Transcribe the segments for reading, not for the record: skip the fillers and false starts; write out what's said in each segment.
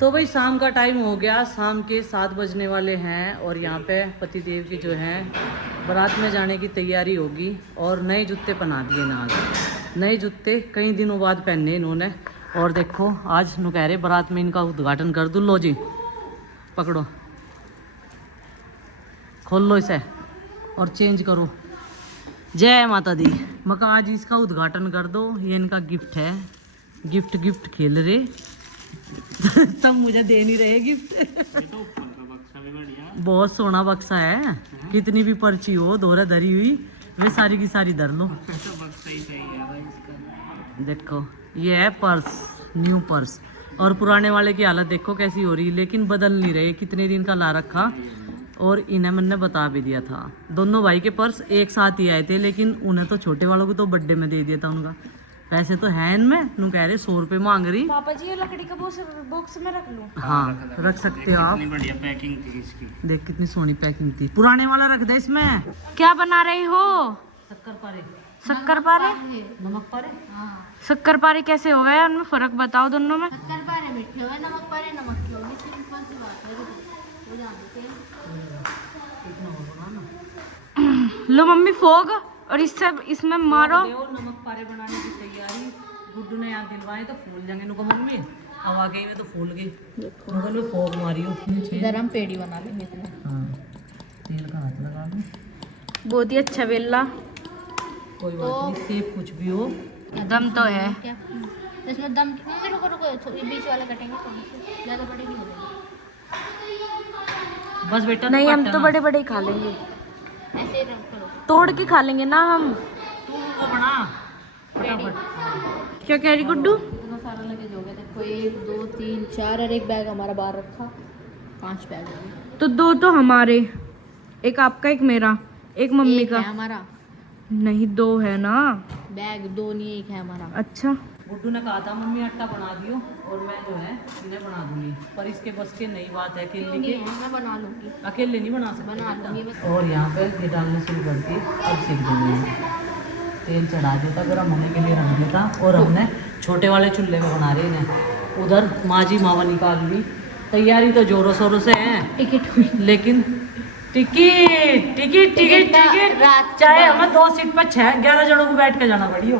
तो भाई शाम का टाइम हो गया, शाम के 7 बजने वाले हैं और यहाँ पे पतिदेव की जो है बारात में जाने की तैयारी होगी। और नए जूते पहना दिए ना, आज नए जूते कई दिनों बाद पहने इन्होंने। और देखो आज नु कह रहे बारात में इनका उद्घाटन कर दूँ। लो जी पकड़ो, खोल लो इसे और चेंज करो। जय माता दी। मका आज इसका उद्घाटन कर दो, ये इनका गिफ्ट है। गिफ्ट गिफ्ट खेल रहे तब मुझे दे नहीं रहे गिफ्ट। बहुत सोना बक्सा है, कितनी भी पर्ची हो दोहरा धरी हुई वे सारी की सारी धर लो। देखो ये है पर्स, न्यू पर्स। और पुराने वाले की हालत देखो कैसी हो रही, लेकिन बदल नहीं रहे, कितने दिन का ला रखा। और इन्हें मैंने बता भी दिया था, दोनों भाई के पर्स एक साथ ही आए थे, लेकिन उन्हें तो छोटे वालों को तो बर्थडे में दे दिया था उनका। पैसे तो है इनमें, नु कह रहे 100 रुपये मांग रही। पापा जी ये लकड़ी का बॉक्स में रख लूं? हाँ रख सकते हो आप। बढ़िया पैकिंग थी इसकी, देख कितनी सोनी पैकिंग थी। पुराने वाला रख दे इसमें। क्या बना रही हो? शक्कर पारे, शक्कर पारे? नमक पारे। शक्कर पारे कैसे हो गया, उनमें फर्क बताओ दोनों में। शक्कर पारे मीठे हो, नमक पारे नमक की होगी, सिंपल सी बात है। हो जाते हैं। लो मम्मी फोग और इससे इसमें मारो। नमक पारे बनाने की तैयारी गुड्डू ने यहाँ दिलवाए तो फूल जाएंगे। नुको मम्मी हवा गई में तो फूल गई। नुको में फोग मारी हो। इधर हम पेड़ी बना लेंगे इतना। हाँ तेल का हाथ लगा दो। बहुत ही अच्छा बेला। कोई बात नहीं, सेब कुछ भी हो। दम तो है। क्या इसमें दम? मम्मी रुको रुको, थोड़ी बीच वाला कटेंगे, थोड़ी सी ज़्यादा बड़ी नहीं हो जाएगी। बस बेटा नहीं हम तो बड़े बड़े ही खा लेंगे, ऐसे ही रख करो। तोड़ के खा लेंगे ना हम। तू वो बना फटाफट। क्या कह रही गुड्डू? इतना सारा लगेज हो गया। देखो 1 2 3 4 और एक बैग हमारा बाहर रखा, 5 बैग हो गए। तो 2 तो हमारे, एक आपका एक मेरा एक मम्मी एक का। है हमारा नहीं 2 है ना। बैग, 2 नहीं एक है हमारा। अच्छा गुड्डू ने कहा था मम्मी आटा बना दियो और मैं जो है इन्हें बना दूंगी, पर इसके बस की नई बात है अकेले नहीं के, है, मैं बना लूँगी, अकेले नहीं बना सकते बना लूँगी बेटा। मैं। और यहाँ पे ये डालना शुरू करती अब सीख देंगे। तेल चढ़ा देता, गर्म होने के लिए रख देता। और हमने छोटे वाले चूल्हे में बना रहे इन्हें। उधर माँ जी मावा निकाल ली। तैयारी तो जोरों शोरों से है, टिकट लेकिन टिकट टिकट टिकट टिकट रात चाहे हमें 2 सीट पर 6-11 जनों को बैठ के जाना पड़ी हो।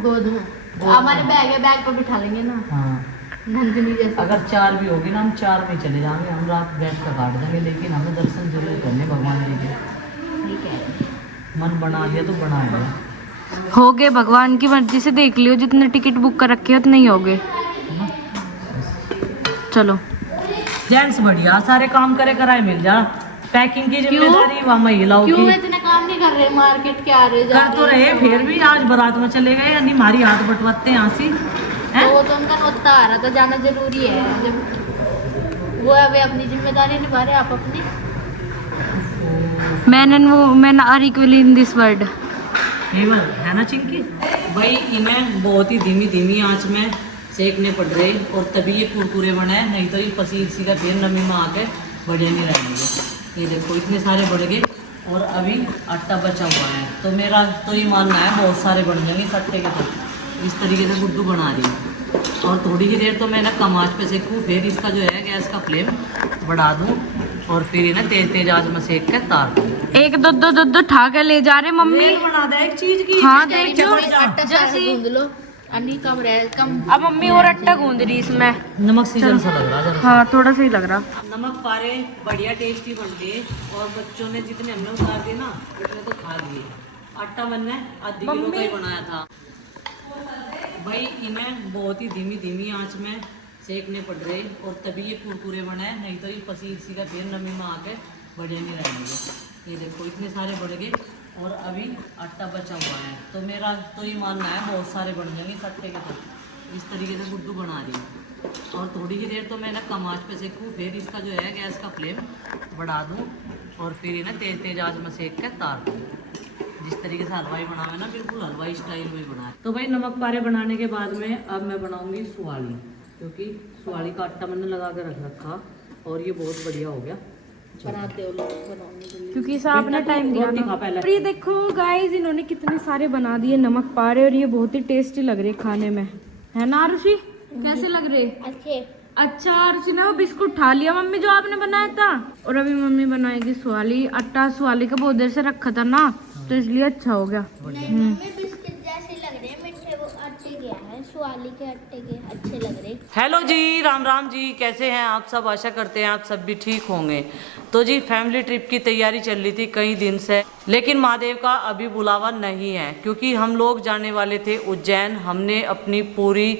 गोद में हमारे बैग है, बैग पर बिठा लेंगे ना, हाँ नंदनी जैसे। अगर 4 भी होगी ना, हम 4 में चले जाएंगे, हम रात बैठ कर काट देंगे, लेकिन हमें दर्शन जरूर करने भगवान जी के। ठीक है, मन बना लिया तो बना लिया। हो गए, भगवान की मर्जी से देख लियो, जितने टिकट बुक कर रखे हो उतने ही हो गए। चलो जेंट्स बढ़िया सारे काम करे कराए मिल जा। पैकिंग की जिम्मेदारी वहाँ महिलाओं क्यों की। इतने काम नहीं कर रहे? मार्केट के आ रहे जा कर तो रहे, फिर भी आज बारात में चले गए, यानी हमारी हाथ बटवाते हैं हंसी हैं? वो तो उनका नोता आ रहा था, जाना जरूरी है। जब वो अभी अपनी जिम्मेदारी निभा रहे, आप अपनी। Man are equal in this world. केवल है ना चिंकी भाई, इन्हें बहुत ही धीमी धीमी आंच में सेकने पड़ रहे और तभी ये कुरकुरे बने, नहीं तो ये पसीर सी का फिर नमी में आके बढ़े नहीं रहेंगे। ये देखो इतने सारे बढ़ गए और अभी आटा बचा हुआ है, तो मेरा तो ये मानना है बहुत सारे बन जाएंगे इस आटे के। तो इस तरीके से गुड्डू बना रही है। और थोड़ी ही देर तो मैं ना कम आंच पे सेकूँ, फिर इसका जो है गैस का फ्लेम बढ़ा दूँ और फिर इन्हें तेज तेज आंच में सेक के तार दूँ। एक दो ठा के ले जा रहे मम्मी। रेल बना दे एक चीज की। हाँ जैसे देखो आटा जैसे गूंद लो, अन्नी कम रहे कम। अब मम्मी और आटा गूंद रही इसमें। नमक सीजन सा लग रहा है जरा सा। हाँ थोड़ा सा ही लग रहा। नमक पारे बढ़िया टेस्टी बन गए और बच्चों ने जितने हमने उतार दिए ना उतने तो खा लिए। आटा मैंने आधी किलो का ही बनाया था भाई। इन्हें बहुत ही धीमी धीमी आंच में सेकने पड़ रहे और तभी ये कुरकुरे बने, नहीं तो ये पसीर सी का फिर नमी में आके बढ़े नहीं रहेंगे। ये देखो इतने सारे बढ़ गए और अभी आटा बचा हुआ है, तो मेरा तो ये मानना है बहुत सारे बन जाएंगे इस आटे के। तो इस तरीके से गुड्डू बना रही है। और थोड़ी ही देर तो मैं ना कम आंच पे सेकूँ, फिर इसका जो है गैस का फ्लेम बढ़ा दूँ और फिर इन्हें तेज तेज आंच में सेक के तार दूँ। जिस तरीके से हलवाई बना है ना, बिल्कुल हलवाई स्टाइल में बना है। तो भाई नमक पारे बनाने के बाद में अब मैं बनाऊंगी सुवाली, क्योंकि सुवाली का आटा मैंने लगा के रख रखा और ये बहुत बढ़िया हो गया। बनाते हो लोग बनाने के लिए, क्योंकि साहब ने टाइम दिया रोटी खा पहले। और ये देखो गाइस, इन्होंने कितने सारे बना दिए नमक पारे और ये बहुत ही टेस्टी लग रहे खाने में, है ना आरुषि? कैसे लग रहे? अच्छे। अच्छा आरुषि ने वो बिस्कुट खा लिया मम्मी जो आपने बनाया था, और अभी मम्मी बनाएगी सुवाली। आटा सुवाली का बहुत देर से रखा था ना, तो इसलिए अच्छा हो गया। नहीं मम्मी बिस्किट जैसे लग रहे हैं मीठे, वो आटे के हैं, सुवाली के आटे के अच्छे लग रहे। हेलो जी, राम राम जी, कैसे हैं आप सब? आशा करते हैं आप सब भी ठीक होंगे। तो जी फैमिली ट्रिप की तैयारी चल रही थी कई दिन से, लेकिन महादेव का अभी बुलावा नहीं है, क्योंकि हम लोग जाने वाले थे उज्जैन। हमने अपनी पूरी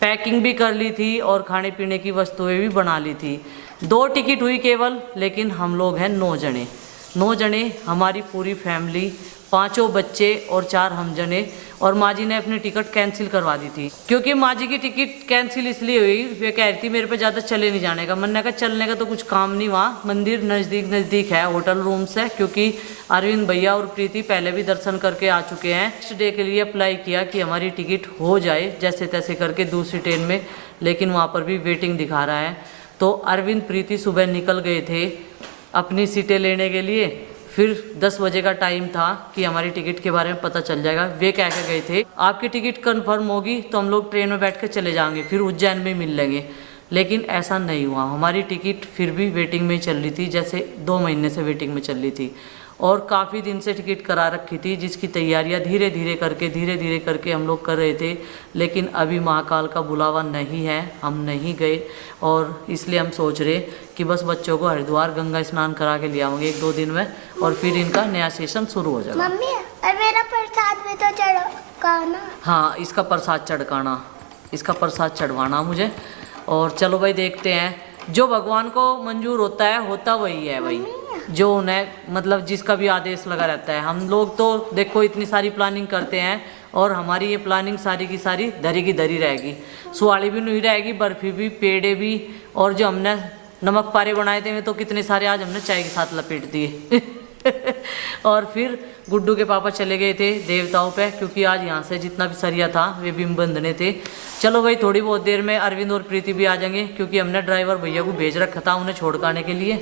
पैकिंग भी कर ली थी और खाने पीने की वस्तुएं भी बना ली थी। 2 टिकट हुई केवल, लेकिन हम लोग हैं 9 जने। 9 जने हमारी पूरी फैमिली, 5 बच्चे और 4 हम जने। और माँ जी ने अपनी टिकट कैंसिल करवा दी थी, क्योंकि माँ जी की टिकट कैंसिल इसलिए हुई, वे कह रही थी मेरे पे ज़्यादा चले नहीं जाने का। मैंने कहा चलने का तो कुछ काम नहीं, वहाँ मंदिर नज़दीक है, होटल रूम्स है। क्योंकि अरविंद भैया और प्रीति पहले भी दर्शन करके आ चुके हैं। नेक्स्ट डे के लिए अप्लाई किया कि हमारी टिकट हो जाए जैसे तैसे करके दूसरी ट्रेन में, लेकिन वहाँ पर भी वेटिंग दिखा रहा है। तो अरविंद प्रीति सुबह निकल गए थे अपनी सीटें लेने के लिए। फिर 10 बजे का टाइम था कि हमारी टिकट के बारे में पता चल जाएगा। वे कह के गए थे आपकी टिकट कंफर्म होगी तो हम लोग ट्रेन में बैठ के चले जाएंगे, फिर उज्जैन में मिल लेंगे। लेकिन ऐसा नहीं हुआ, हमारी टिकट फिर भी वेटिंग में चल रही थी, जैसे 2 महीने से वेटिंग में चल रही थी। और काफ़ी दिन से टिकट करा रखी थी, जिसकी तैयारियां धीरे धीरे करके हम लोग कर रहे थे। लेकिन अभी महाकाल का बुलावा नहीं है, हम नहीं गए। और इसलिए हम सोच रहे कि बस बच्चों को हरिद्वार गंगा स्नान करा के ले आऊँगे 1-2 दिन में, और फिर इनका नया सेशन शुरू हो जाएगा। मम्मी और मेरा प्रसाद भी तो चढ़ाना। हाँ, इसका प्रसाद चढ़काना, इसका प्रसाद चढ़वाना मुझे। और चलो भाई देखते हैं, जो भगवान को मंजूर होता है होता वही है भाई, जो उन्हें मतलब जिसका भी आदेश लगा रहता है। हम लोग तो देखो इतनी सारी प्लानिंग करते हैं, और हमारी ये प्लानिंग सारी की सारी धरी की धरी रहेगी। सुवाली भी नहीं रहेगी, बर्फी भी, पेड़े भी, और जो हमने नमक पारे बनाए थे वे तो कितने सारे आज हमने चाय के साथ लपेट दिए। और फिर गुड्डू के पापा चले गए थे देवताओं पे, क्योंकि आज यहाँ से जितना भी सरिया था वे बिम बंधने थे। चलो भाई थोड़ी बहुत देर में अरविंद और प्रीति भी आ जाएंगे, क्योंकि हमने ड्राइवर भैया को भेज रखा था उन्हें छोड़ के आने के लिए।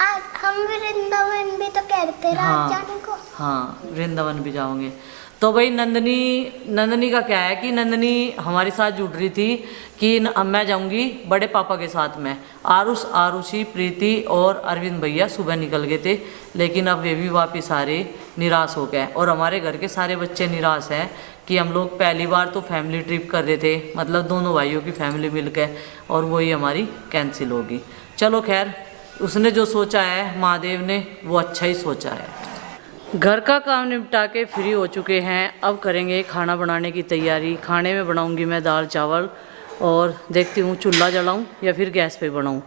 आज हम वृंदावन भी तो कहते हैं जाने को। हाँ, वृंदावन भी जाओगे। तो भाई नंदनी का क्या है कि नंदनी हमारे साथ जुड़ रही थी कि मैं जाऊंगी बड़े पापा के साथ में। आरुषि, प्रीति और अरविंद भैया सुबह निकल गए थे, लेकिन अब वे भी वापस आ रहे, निराश हो गए। और हमारे घर के सारे बच्चे निराश हैं कि हम लोग पहली बार तो फैमिली ट्रिप कर रहे थे, मतलब दोनों भाइयों की फैमिली मिलकर, और वही हमारी कैंसिल होगी। चलो खैर, उसने जो सोचा है महादेव ने वो अच्छा ही सोचा है। घर का काम निपटा के फ्री हो चुके हैं, अब करेंगे खाना बनाने की तैयारी। खाने में बनाऊंगी मैं दाल चावल, और देखती हूँ चूल्हा जलाऊं या फिर गैस पे बनाऊं।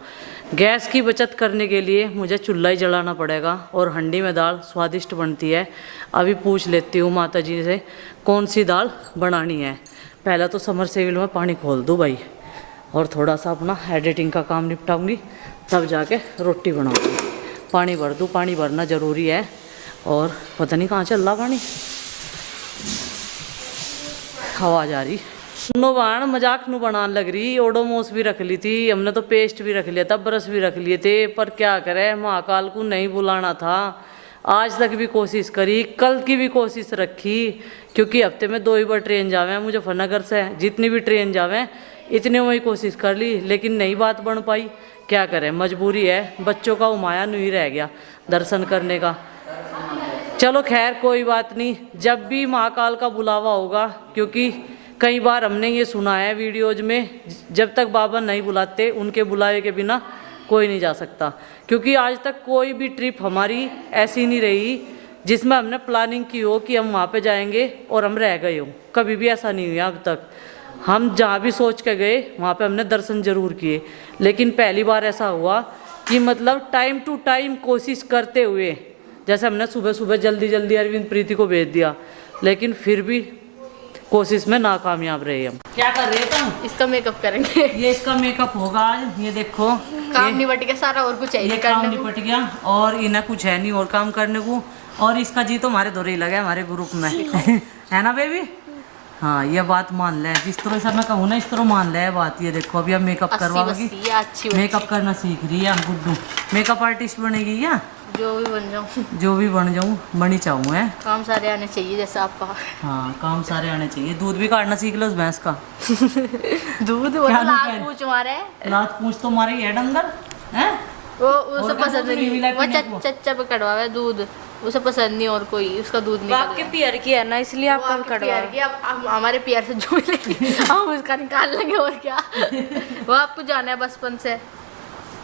गैस की बचत करने के लिए मुझे चूल्हा ही जलाना पड़ेगा, और हंडी में दाल स्वादिष्ट बनती है। अभी पूछ लेती हूँ माता जी से कौन सी दाल बनानी है। पहले तो समरसेबिल में पानी खोल दूँ भाई, और थोड़ा सा अपना एडिटिंग का काम निपटाऊंगी, तब जाके रोटी बनाऊंगी। पानी भर दूँ, पानी भरना ज़रूरी है। और पता नहीं कहाँ चल रहा पानी, आवाज आ रही। नोवान मजाक नु बनाने लग रही। ओडोमोस भी रख ली थी हमने, तो पेस्ट भी रख लिया था, ब्रश भी रख लिए थे, पर क्या करे महाकाल को नहीं बुलाना था। आज तक भी कोशिश करी, कल की भी कोशिश रखी, क्योंकि हफ्ते में 2 ही बार ट्रेन जावे मुजफ्फरनगर से। जितनी भी ट्रेन जावे इतने में ही कोशिश कर ली, लेकिन नहीं बात बन पाई। क्या करें, मजबूरी है, बच्चों का उमाया नहीं रह गया दर्शन करने का। चलो खैर कोई बात नहीं, जब भी महाकाल का बुलावा होगा, क्योंकि कई बार हमने ये सुना है वीडियोज में, जब तक बाबा नहीं बुलाते उनके बुलावे के बिना कोई नहीं जा सकता। क्योंकि आज तक कोई भी ट्रिप हमारी ऐसी नहीं रही जिसमें हमने प्लानिंग की हो कि हम वहाँ पे जाएंगे और हम रह गए हो। कभी भी ऐसा नहीं हुआ अब तक। हम जहाँ भी सोच के गए वहाँ पे हमने दर्शन जरूर किए, लेकिन पहली बार ऐसा हुआ कि मतलब टाइम टू टाइम कोशिश करते हुए, जैसे हमने सुबह सुबह जल्दी जल्दी अरविंद प्रीति को भेज दिया, लेकिन फिर भी कोशिश में नाकामयाब रहे हम। क्या कर रहे तुम? इसका मेकअप करेंगे। ये इसका मेकअप होगा आज। ये देखो काम निपट गया सारा, और कुछ चाहिए काम निपट गया, और इन्हें कुछ है नहीं और काम करने को। और इसका जी तो हमारे दोरे ही लगे हमारे ग्रुप में। है ना बेबी? हाँ ये बात मान ले, जिस तरह से मैं कहूँ ना इस तरह मान ले बात। ये देखो अभी अब मेकअप करवाओगी, अच्छी मेकअप करना सीख रही है गुड्डू, मेकअप आर्टिस्ट बनेगी क्या? जो भी बन जाऊँ, जो भी बन जाऊँ, बनी चाहूँ है। काम सारे आने चाहिए जैसा आपका। हाँ काम सारे आने चाहिए। दूध भी काटना सीख लो उस भैंस का। दूध वो क्या तो दूध लात है? पूछ मारे, लात पूछ तो मारी है डंगर है। वो उसे और क्या पसंद दूध नहीं नहीं, मिला वो पीने को? चच्चा पे कटवावे दूध, उसे पसंद नहीं और कोई उसका दूध वो नहीं आपके पियर की है ना, इसलिए आपका कड़वा है। अब हमारे पियर से जो लेंगे हम उसका निकाल लेंगे और क्या। वो आपको जाना है बचपन से,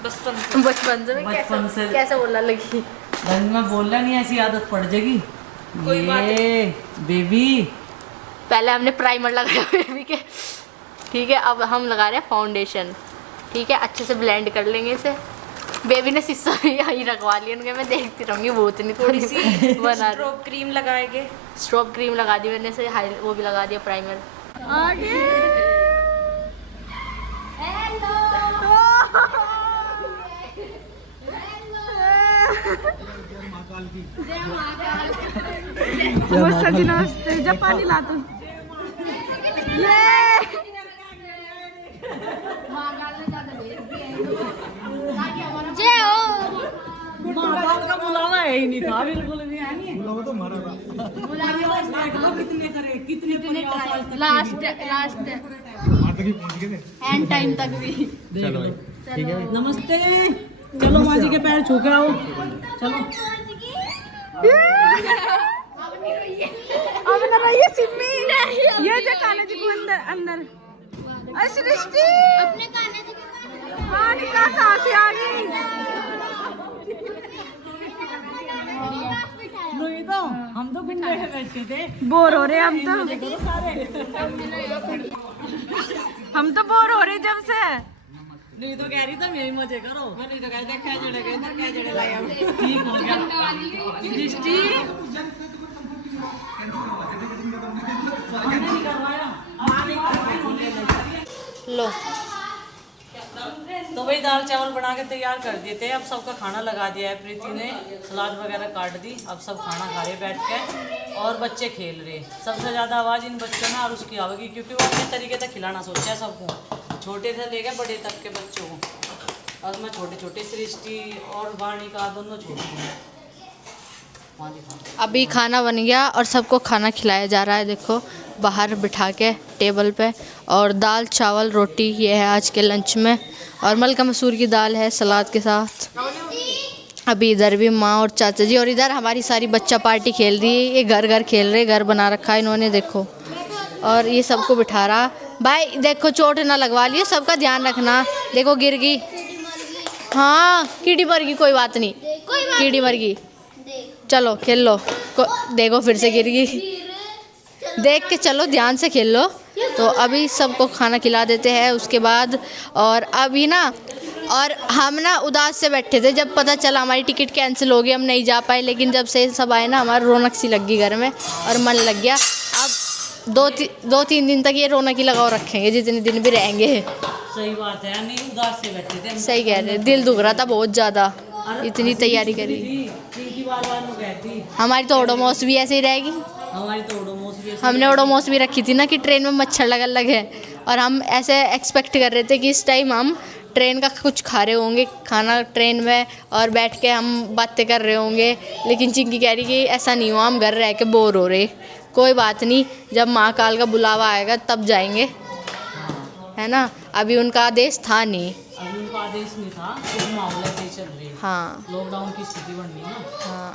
बचपन बचपन से मैं बचपन से। कैसे बोलने लगी। रंग में बोलना नहीं, ऐसी आदत पड़ जाएगी। कोई बात ये बेबी पहले हमने प्राइमर लगाया बेबी के, ठीक है, अब हम लगा रहे हैं फाउंडेशन, ठीक है, अच्छे से ब्लेंड कर लेंगे इसे। बेबी ने शीशा भी यहीं रखवा लिया, उनके मैं देखती रहूँगी, वो इतनी थोड़ी सी बना रही। स्ट्रोब क्रीम लगाएंगे। स्ट्रोब क्रीम लगा दी मैंने से, हाई वो भी लगा दिया प्राइमर। नमस्ते, जब पानी ला तू। माँ बाप का बुलावा है ही नहीं था, बिल्कुल भी है नहीं। बुलावा तो हमारा था। कितने करे, कितने प्रयास आज तक लास्ट एंड टाइम तक भी। चलो ठीक है। नमस्ते, चलो माँ जी के पैर छू के आओ। चलो अब ना रही सिम्मी, ये जो काले जी को अंदर सृष्टि अपने खाने कहाँ से आ गई? नहीं तो हम तो गुंडे में बैठे थे। बोर हो रहे हम तो बोर हो रहे जब से। नहीं तो कह रही था मेरी मजे करो, मैं नहीं तो कह रही क्या जड़े गए इधर, क्या जड़े लाया ठीक हो गया। सृष्टि लो। तो वही दाल चावल बना के तैयार कर दिए थे। अब सबका खाना लगा दिया है, प्रीति ने सलाद वगैरह काट दी। अब सब खाना खा रहे बैठ के और बच्चे खेल रहे। सबसे ज़्यादा आवाज़ इन बच्चों में और उसकी आवेगी, क्योंकि वो अपने तरीके से खिलाना सोचा है सबको, छोटे से लेकर बड़े तक के बच्चों को। और मैं छोटे छोटे सृष्टि और वाणी का दोनों छोटे हैं। अभी खाना बन गया और सबको खाना खिलाया जा रहा है, देखो बाहर बिठा के टेबल पे। और दाल चावल रोटी ये है आज के लंच में, और मलका मसूर की दाल है सलाद के साथ। अभी इधर भी माँ और चाचा जी, और इधर हमारी सारी बच्चा पार्टी खेल रही है। ये घर घर खेल रहे, घर बना रखा है इन्होंने देखो। और ये सबको बिठा रहा। भाई देखो चोट ना लगवा लिए, सबका ध्यान रखना। देखो गिर गई, हाँ कीड़ी मर गई, कोई बात नहीं, कीड़ी मर गई। चलो खेल लो। देखो फिर से गिर गई, देख के चलो, ध्यान से खेल लो। तो अभी सबको खाना खिला देते हैं उसके बाद। और अभी ना, और हम ना उदास से बैठे थे जब पता चला हमारी टिकट कैंसिल हो गई, हम नहीं जा पाए। लेकिन जब से सब आए ना, हमारी रौनक सी लग गई घर में और मन लग गया। अब दो तीन दिन तक ये रौनक ही लगाओ रखेंगे, जितने दिन भी रहेंगे। सही बात है, नहीं उदास से बैठे थे। सही कह रहे, दिल दुख रहा था बहुत ज़्यादा, इतनी तैयारी करी। हमारी तो ओडोमोस भी ऐसे ही रहेगी। हमारी तो ओडोमोस भी हमने ओडोमोस भी रखी थी ना कि ट्रेन में मच्छर लगा लगे, और हम ऐसे एक्सपेक्ट कर रहे थे कि इस टाइम हम ट्रेन का कुछ खा रहे होंगे खाना ट्रेन में, और बैठ के हम बातें कर रहे होंगे। लेकिन चिंकी कह रही कि ऐसा नहीं हुआ, हम घर रह के बोर हो रहे। कोई बात नहीं, जब महाकाल का बुलावा आएगा तब जाएंगे, है ना। अभी उनका आदेश था नहीं, अभी उनका आदेश नहीं था, इस मामले से चल रही है। हाँ लॉकडाउन की स्थिति बन रही है ना। हाँ।